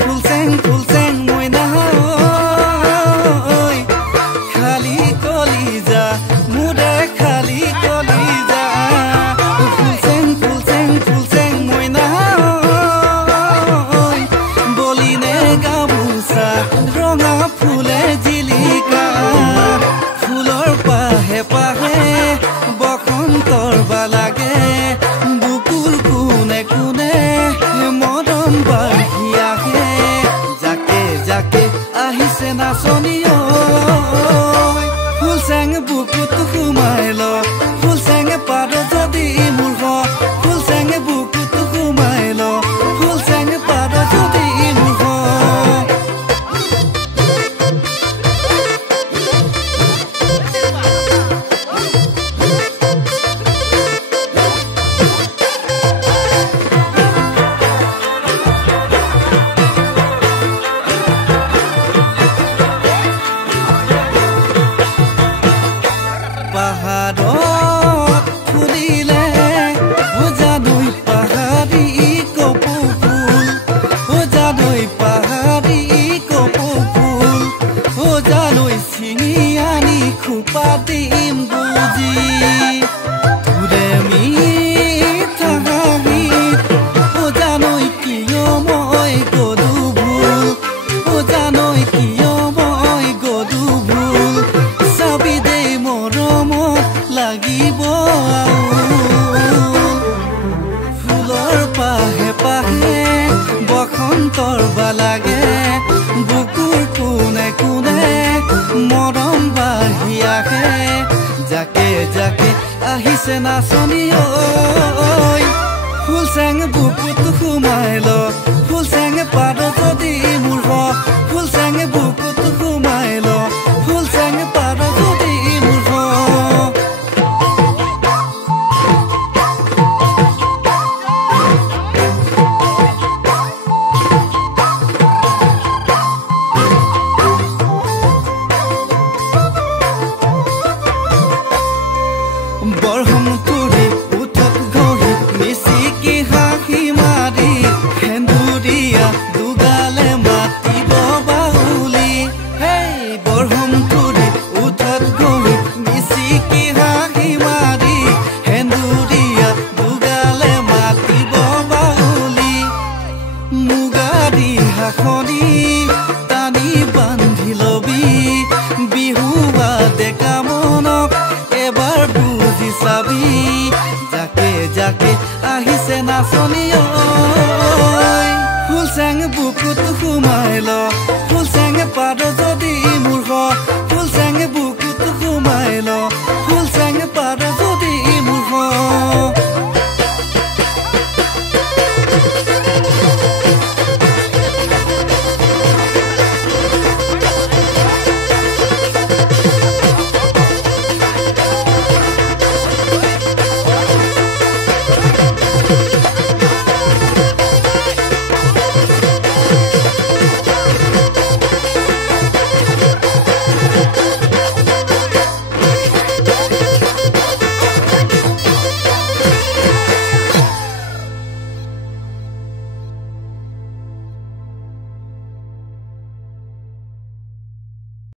ফুলচেং মইনা ঐ খালি কলিজা মুদে খালি কলিজা ফুলচেং মইনা ঐ বলিনে গামোচা ৰঙা ফুলে জিলিকা ফুলৰ পাহে পাহে বসন্তৰ বালাগে বুকুৰ কোনে কোনে মদন বাঢ়ি আহে জাকে আহিছে নাচনি ফুলচেং বুকুত সোমাই ল ফুলচেং পাৰ যদি মোৰ ফুলচেং বুকুত সোমাই ল ফুলচেং পাৰ যদি মোৰ পাহাড়ত ফুলিলে ওজানৈ পাহাড়ি কপৌ ফুল ওজানৈ পাহাড়ি কপৌ ফুল ওজানৈ ছিঙি আনি খোপা দিম বুজি তোৰে মিঠা হাঁহিত ওজানৈ কিয় মই গলো ভুল ওজানৈ কিয় মই গলো ভুল চাবি দে লাগিব ফুলৰ পাহে পাহে বসন্তৰ বালাগে বুকুৰ কোনে কোনে মৰম বাঢ়ি আহে জাকে আহিছে নাচনি ফুলচেং বুকুত সোমাই ল ফুলচেং পাৰ যদি মোৰ ফুলচেং বুকুত সোমাই ল ফুলচেং পাৰ যদি মোৰ বৰহম তুৰি উঠত ঘঁহি মিচিকি হাঁহি মাৰি সেন্দুৰীয়া দুগালে মাতিব বাউলি হেই বৰহম তুৰি উঠত ঘঁহি মিচিকি হাঁহি মাৰি সেন্দুৰীয়া দুগালে মাতিব বাউলি মুগাৰী হাঁহনি টানি বান্ধি লবি বিহুৱা ডেকা মনক এবাৰ বুজি চাবি জাকে আহিছে নাচনি ফুলচেং বুকুত সোমাই ল ফুলচেং পাৰ যদি